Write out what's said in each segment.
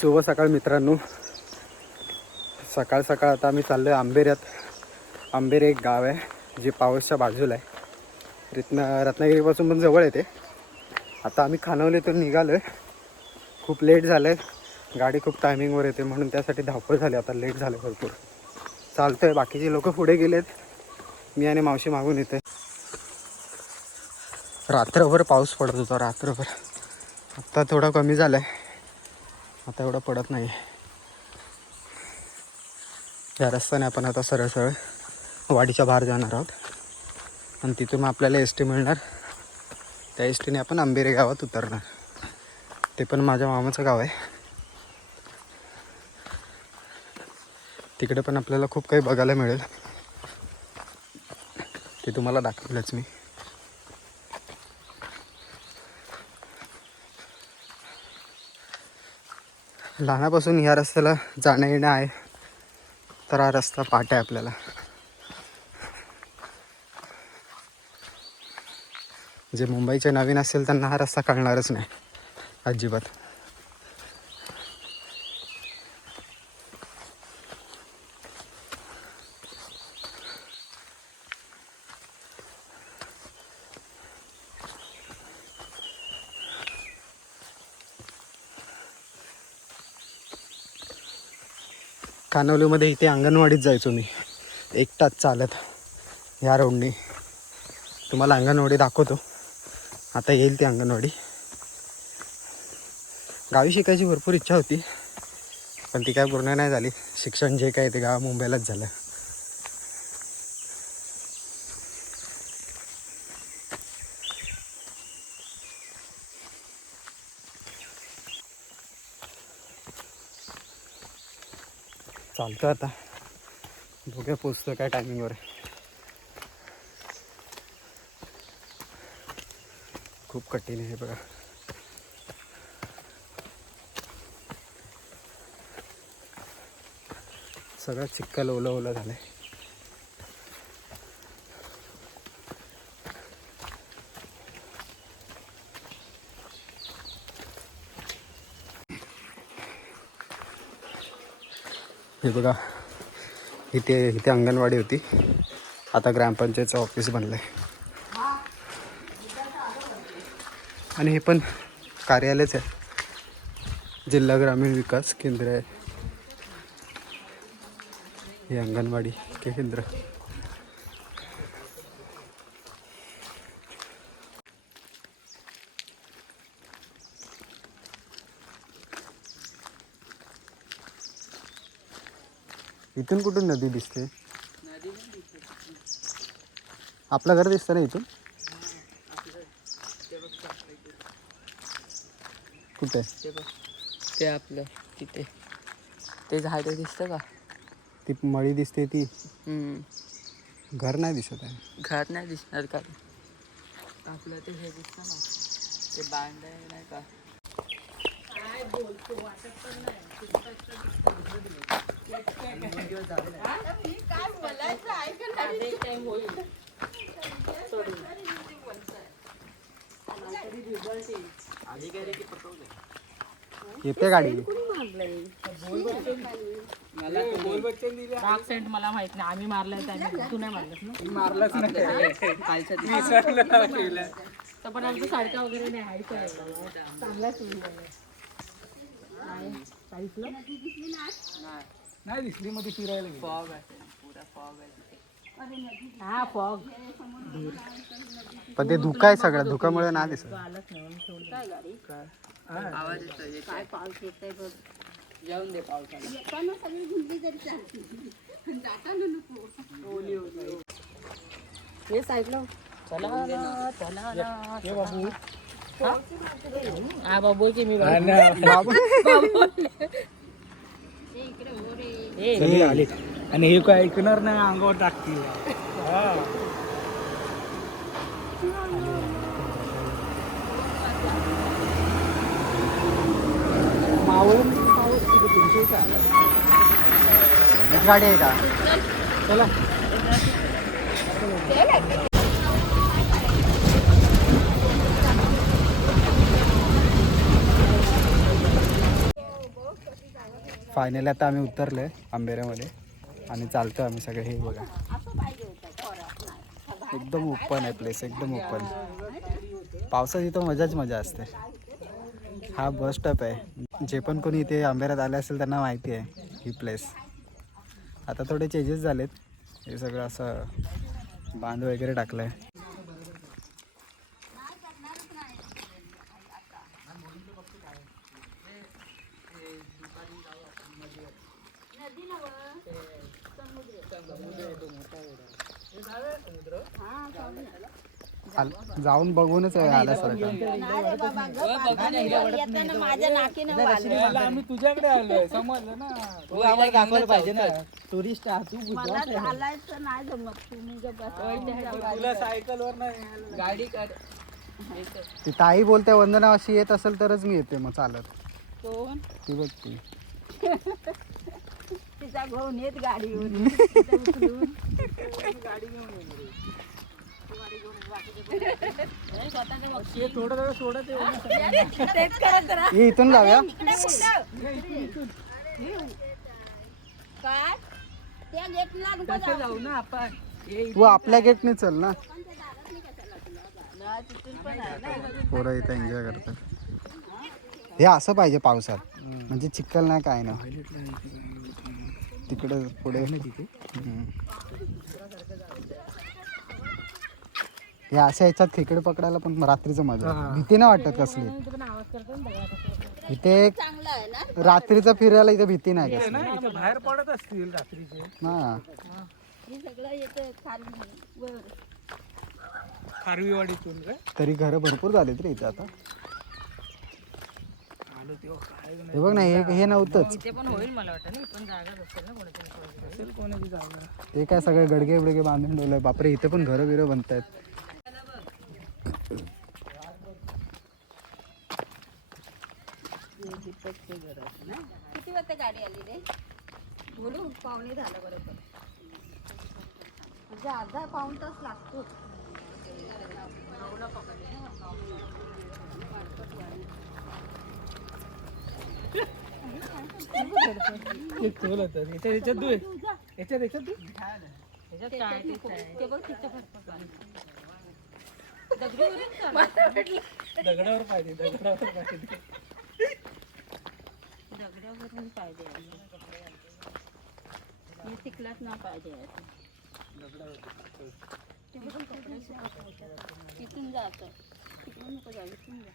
शुभ सकाळ मित्रांनो. सकाळ सकाळ आता आम्ही चाललो आहे आंबेऱ्यात. आंबेरे एक गाव आहे जे पावसच्या बाजूला आहे. रत्नागिरीपासून पण जवळ आहे ते. आता आम्ही खानावलीतून निघालो आहे. खूप लेट झालं आहे, गाडी खूप टायमिंगवर येते म्हणून त्यासाठी धावपळ झाली. आता लेट झालं भरपूर. चालतं आहे, बाकीचे लोक पुढे गेलेत, मी आणि मावशी मागून येते. रात्रभर पाऊस पडत होता, रात्रभर. आत्ता थोडा कमी झाला आहे, आता एवढा पडत नाही. या रस्त्याने आपण आता सरळ सरळ वाडीच्या बाहेर जाणार आहोत आणि तिथून आपल्याला एस टी मिळणार. त्या एस टीने आपण आंबेरे गावात उतरणार. ते पण माझ्या मामाचं गाव आहे. तिकडे पण आपल्याला खूप काही बघायला मिळेल, ते तुम्हाला दाखवलंच मी. लहानापासून ह्या रस्त्याला जाणं येणं आहे, तर हा रस्ता पाठ आहे आपल्याला. जे मुंबईचे नवीन असेल त्यांना हा रस्ता कळणारच नाही अजिबात. कानवलीमध्ये इथे अंगणवाडीत जायचो मी, एकटाच चालत ह्या रोडने. तुम्हाला अंगणवाडी दाखवतो. आता येईल ती अंगणवाडी. गावी शिकायची भरपूर इच्छा होती, पण ती काय पूर्ण नाही झाली. शिक्षण जे काय ते गाव मुंबईलाच झालं. चालतं आता, बघूया पोचतो काय टायमिंगवर. खूप कठीण आहे बघा. सगळं चिखल ओलं ओलं झालं आहे. हे बघा, इथे अंगणवाडी होती, आता ग्रामपंचायतचं ऑफिस बनलं आहे. आणि हे पण कार्यालयच आहे, जिल्हा ग्रामीण विकास केंद्र आहे हे अंगणवाडी केंद्र. इथून कुठून नदी दिसते? आपलं घर दिसतं ना इथून? कुठे? ते आपलं तिथे ते झाड दिसतं का? ती मळी दिसते ती. घर नाही दिसत आहे. घर नाही दिसणार का? आपलं ते हे दिसतं ना, ते बांध आहे नाही का? काय बोलतो वाटत पण नाही. येते गाडी. मला माहित नाही, आम्ही मारलाय तू नाही मारलंच तर पण आमचं साडका वगैरे नाही चांगला नाही दिसली. मध्ये फिरायला फॉग आहे, पुरा फॉग आहे तिथे. हा फॉग, पण ते धुका आहे सगळं, धुकामुळे नाही दिसत. आवाज येतोय. काय पाऊस येतोय बघ. जाऊन दे पावसाला. येताना सगळी गुंडी जरी चालते, जाताना नको. ओली ओली. हे साईडला चला ना, चला ना. हे बाबू. हा बाबूची मी बाबू. हे आली. आणि हे काय ऐकणार नाही, अंगावर टाकतील. गाडी आहे का? चला. फायनली आता आम्ही उतरलो आहे आंबेऱ्यामध्ये आणि चालतो आम्ही सगळे. हे बघा एकदम ओपन आहे प्लेस, एकदम ओपन. पावसात इथं मजाच मजा असते. हा बस स्टॉप आहे. जे पण कोणी इथे आंबेऱ्यात आले असेल त्यांना माहिती आहे ही प्लेस. आता थोडे चेंजेस झालेत. हे सगळं असं बांध वगैरे टाकलं आहे. जाऊन बघूनच आल्यासारखं. माझ्या नाकीने आम्ही तुझ्याकडे आलोय, समजलं ना. तू आम्हाला दाखवायला पाहिजे ना, टुरिस्ट आहात तू. मला चालायचं नाही जमत. तुम्ही तुला सायकलवर नाही गाडी कर. ती ताई बोलते वंदना अशी येत असेल तरच मी येते मग चालत. कोण ती बघ ती. तिचा भाऊ नेत गाडीवर गाडी घेऊन थोडं सोडत हे इथून जाऊया. काय त्या गेटला जाऊ ना आपण. तू आपल्या गेटने चल ना. पोरं इथं एन्जॉय करतात. हे असं पाहिजे पावसात, म्हणजे चिखल नाही काय ना. तिकडे पुढे हे अशा ह्याच्यात खेकडे पकडायला पण रात्रीचं मजा. भीती नाही वाटत कसली इथे. चांगला आहे ना. रात्रीचं फिरायला इथे भीती नाही कसली. इथे बाहेर पडत असतील रात्रीचे. हा हे सगळं येतं खाली वर. खारवीवाडीतून काय तरी घरं भरपूर झालेत रे इथे आता. आलो तेव्हा काय हे बघ ना, हे नव्हतंच. ते पण होईल मला वाटतं ना. पण जागा असेल ना कोणाची असेल कोणाची जागा. ते काय सगळे गडगे बिडगे बांधून ठेवलंय. बापरे, इथे पण घरं बिरं बनतायत. किती वाजता गाडी आली रे? बोलू पाहुणे झालं बरोबर. म्हणजे अर्धा पाऊण तास लागतो. एक खोल होतं. याच्यात दू याच्यात दू. ते बघ तिथं फटफट दगडावर पाहिजे, दगडावर पाहिजे. दगडावरून पाहिजे. हे चिखलात ना पाहिजे. तिथून जात तिकडून नको जाऊ. इथून जा.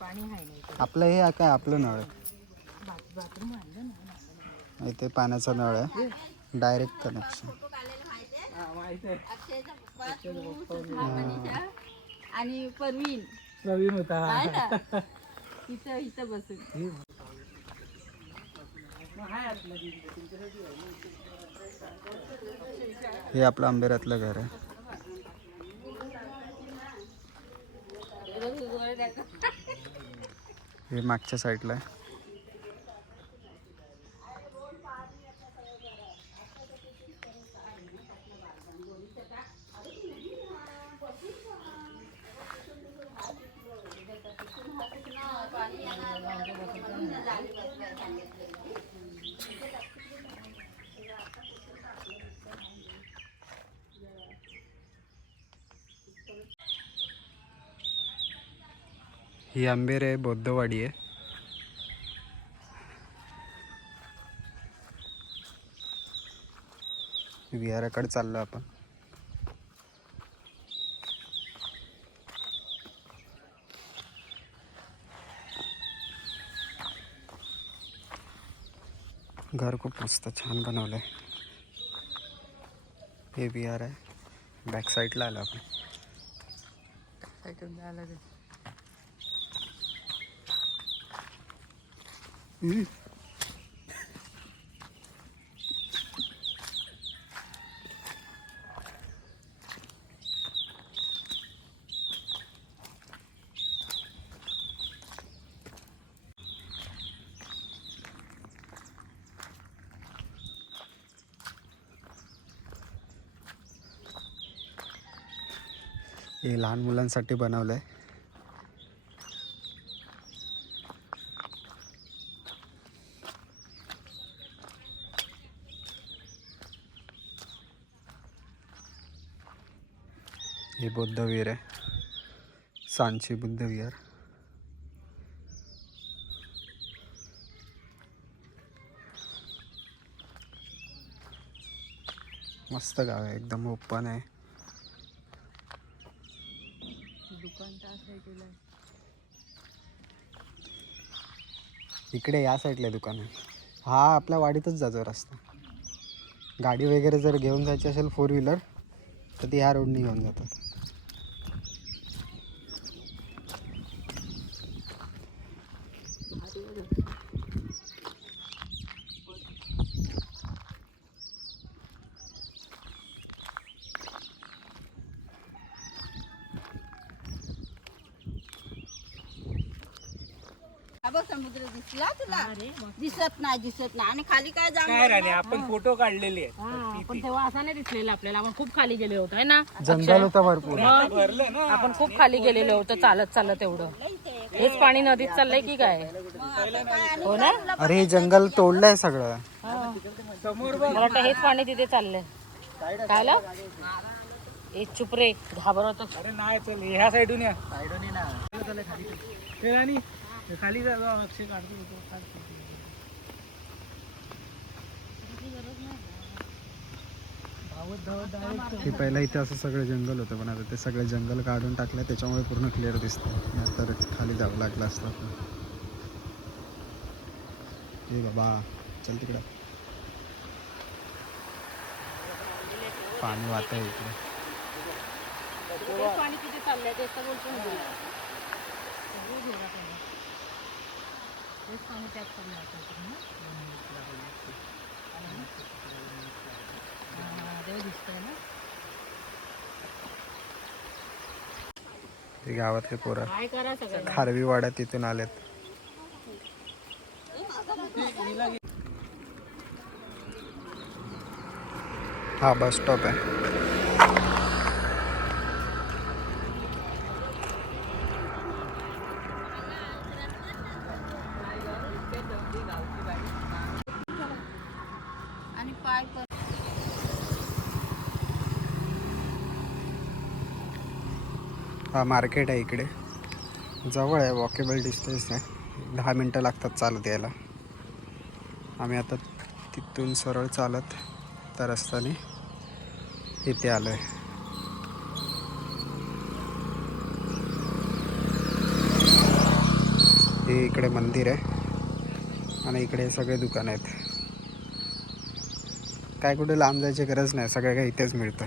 पाणी आहे नाही. आपलं हे काय आपलं नळ आहे. बाथरूम आणलं ना. इथे पाण्याचा नळ आहे, डायरेक्ट कनेक्शन. आणि परवीन प्रवीण होता. आहे ना. इथं इथं बसून हे आपलं आंबेऱ्यातलं घर आहे. हे मागच्या साईडला आहे. ही आंबेरे बौद्धवाडी आहे. विहाराकडे चाललो आपण. घर खूप मस्त छान बनवलं आहे. हे विहार आहे. बॅक साईडला आलो आपण. हे लहान मुलांसाठी बनवलं आहे. हे बुद्धविहीर आहे, सांची बुद्धविहार. मस्त गाव आहे, एकदम ओपन आहे. इकडे या साईडला दुकान आहे. हा आपल्या वाडीतच जातो रस्ता. गाडी वगैरे जर घेऊन जायची असेल 4 व्हीलर तर ती ह्या रोडनी घेऊन जातात. समुद्र दिसला तुला? दिसत नाही आणि खाली काय काय राणे आपण फोटो काढलेले आपण तेव्हा असा नाही दिसलेला आपल्याला. आपण खूप खाली गेलो होतो है ना. जंगल होतं भरपूर. भरलं ना. आपण खूप खाली गेलेलो होतो चालत एवढं. हेच पाणी नदीत चाललंय की काय? हो ना. अरे हे जंगल तोडलंय सगळं. समोर मला वाटतं हेच पाणी तिथे चाललंय. काय ला? ए चुप रे, घाबरवतो. अरे नाही चल ह्या साईडून या. ते राणी खाली जा, अक्षय काढतो हे पहिला इथे असं सगळं जंगल होतं, पण आता ते सगळं जंगल काढून टाकलं, त्याच्यामुळे पूर्ण क्लिअर दिसतं. तर खाली जावं लागलं असतं. हे बाबा चल तिकडं, पाणी वाहत आहे इकडे. हेच पाणी तिथे चाललंय ते तर बोलतो ना. हेच पाणी त्यात चाललंय. दिसतंय ना. ते गावातले पोरं काय करा सगळं. खारवी वाड्यात तिथून आलेत. हा बस स्टॉप आहे. आणि पाय हा मार्केट आहे इकडे, जवळ आहे, वॉकेबल डिस्टन्स आहे. 10 मिनटं लागतात चालत यायला. आम्ही आता तिथून सरळ चालत त्या रस्त्याने इथे आलो आहे. हे इकडे मंदिर आहे आणि इकडे सगळे दुकान आहेत. काय कुठे लांब जायची गरज नाही, सगळं काही इथेच मिळतं.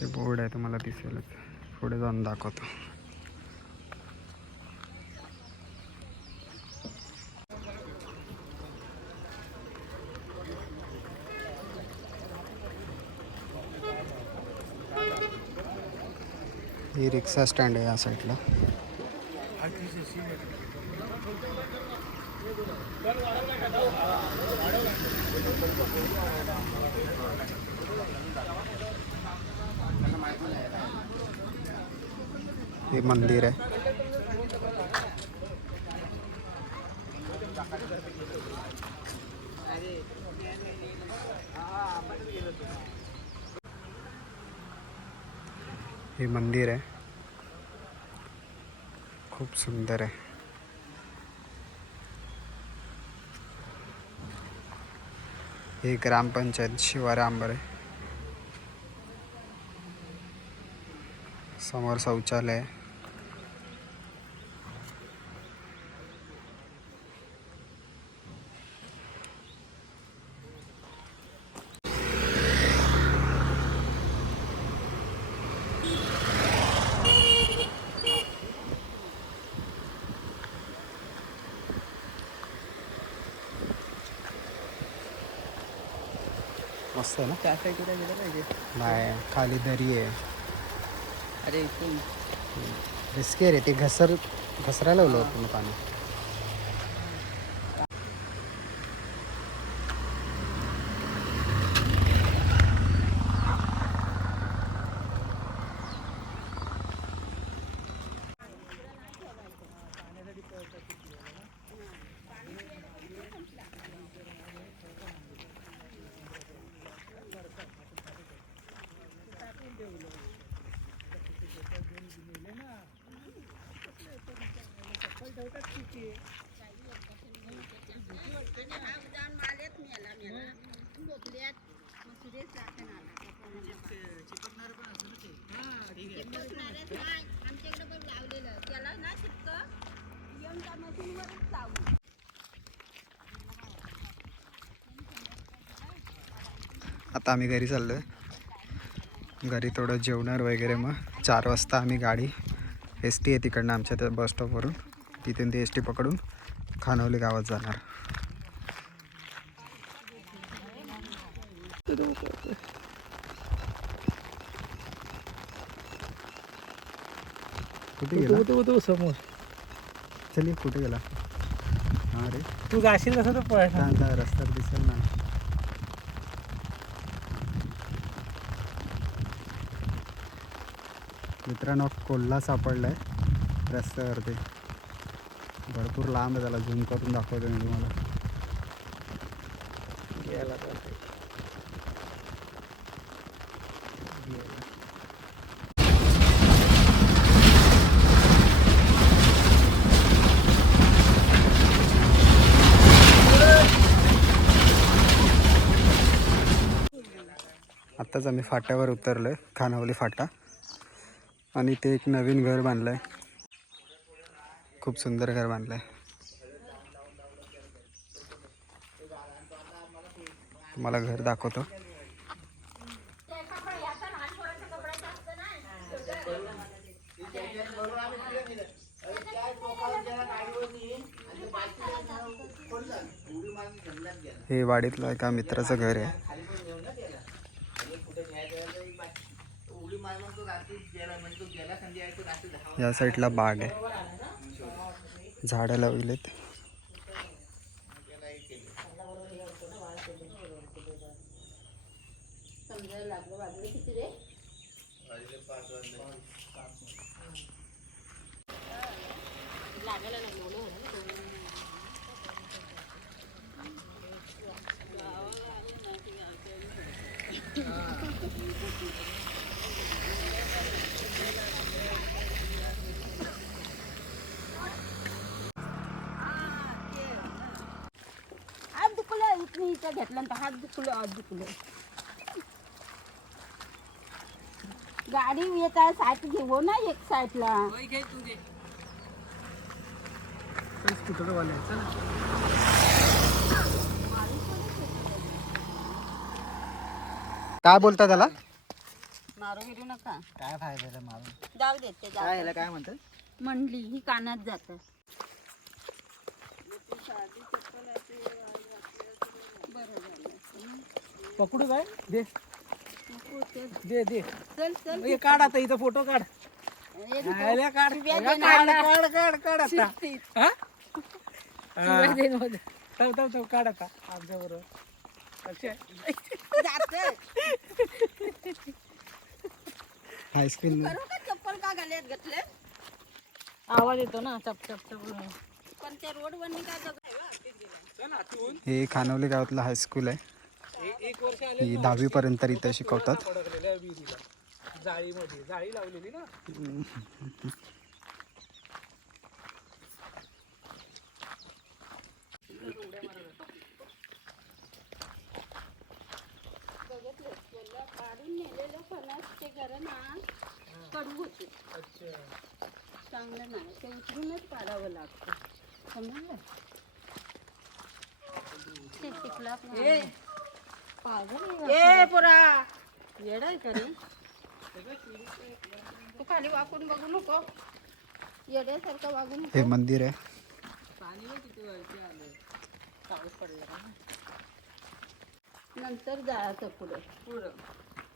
ते बोर्ड आहे तुम्हाला दिसेलच, पुढे जाऊन दाखवतो. ही रिक्षा स्टँड आहे या साईडला. हे मंदिर आहे. हे मंदिर आहे, खूप सुंदर आहे. हे ग्रामपंचायत शिवारे आंबरे. समोर शौचालय. मस्त आहे ना. त्या साईडला गेलं पाहिजे. नाही, खाली दरी आहे. अरे इथून रिस्की रे, ते घसरायला लावलं पूर्ण पाणी. आता आम्ही घरी चाललोय. घरी थोडं जेवणार वगैरे, मग 4 वाजता आम्ही गाडी एस टी आहे तिकडनं आमच्या त्या बस स्टॉपवरून, तिथून ती एस टी पकडून खानवली गावात जाणार. कुठे गेला तू समोर चल कुठे गेला? हां रे, तू जाशील कसं तर पळणार. आता रस्त्यावर दिसेल ना. मित्रांनो, कोल्हा सापडलाय रस्त्यावरती. भरपूर लांब आहे, त्याला झूम करून दाखवतो मी तुम्हाला. आत्ताच आम्ही फाट्यावर उतरलो आहे, खानावली फाटा. आणि ते एक नवीन घर बांधलं आहे, खूप सुंदर घर बांधलं आहे. तुम्हाला घर दाखवतो. हे वाडीतलं एका मित्राचं घर आहे. या साईडला बाग आहे, झाडं लावलेत. इथं घेतलं तर हात दुखलं. गाडी येत आहे, साईड घेऊ ना एक साईडला. काय बोलता त्याला? मारू गिरू नका, काय फायदा मारून? जाऊ देत ते. काय ह्याला काय म्हणतात? मंडली ही कानात जात. पकडू काय? दे नको ते. दे दे. चल चल हे काढ आता, इथं फोटो काढ. ये रे, ह्याला काढ. शिव्या ह्याला देणार. काढ आता. शिस्तीत. हा? थांब काढ आता आमच्या बरोबर. जातं. आईस्क्रीम करू का चप्पल का घालत घातले? आवाज येतो ना चप चप चप. पण ते रोड वरनी काय बघ. हे खानवली गावातलं हायस्कूल आहे. एक वर्ष ही 10वी पर्यंत इथे शिकवतात. जाळीमध्ये जाळी लावलेली ना. काढून नेलेलं फणसचे घर ना कडू होते. चांगलं नाही, ते उचलूनच काढावं लागतं. समजलं? ते टिकला पागल ए पोरा, येडाय का रे? तू खाली वाकून बघू नको, येड्यासारखं वागू नको. हे मंदिर आहे. नंतर जायचं पुढे.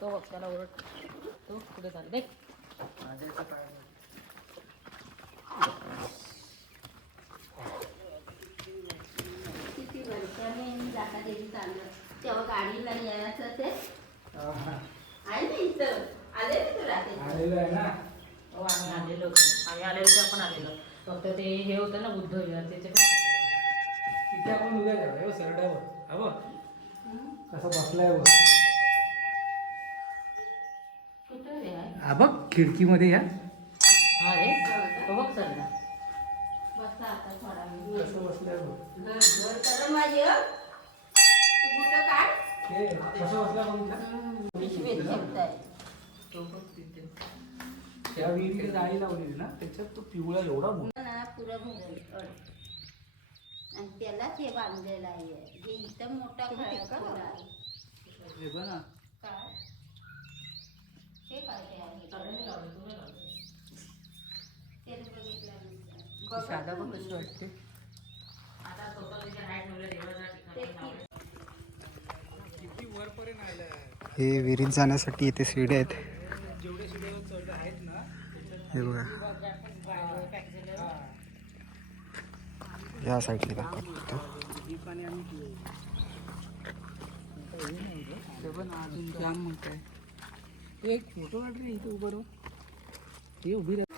तो बघ त्याला ओरड, तो पुढे चाल देख. किती वर्षाने जाता देवी चाललं, तेव्हा गाडीला यायचं ते आहे ना. इथं आले ना तू रात्री? आलेलं आहे ना. हो आम्ही आलेलो होतो, आम्ही आलेलो तेव्हा पण आलेलो. फक्त ते हे होतं ना बुद्ध विहार त्याचे. तिथे आपण उद्या जाऊ. सरड्यावर हा बघ कसं बसलाय बघ. कुठं हा बघ खिडकीमध्ये या हा रे तो बघ सर बसा आता थोडा वेळ. कसं बसलाय बघ. चला माझी हं. तू कुठं काढ? हे कसं बसला बघितलं पिशवीत ठेवताय. तो बघ तिथे. त्या विहिरीला जाळी लावलेली ना त्याच्यात तो पिवळा एवढा मोठा ना पुरं भरेल अड. आणि त्यालाच हे बांधलेलं आहे. हे इथं मोठा खळा आहे. हे बघ ना काय? हे काय ते आहे? तेच बघितलं नसतं. साधा बघ कशी वाटते किती वरपर्यंत आलं हे विहिरीत जाण्यासाठी इथे शिड्या आहेत. जेवढे शिडे चढले आहेत ना हे बघा या साईडला दाखवतो. ही पाणी आम्ही पिऊ ते पण अजून जाम म्हणताय एक फोटो काढ रे इथे उभं राहून. हे उभी राह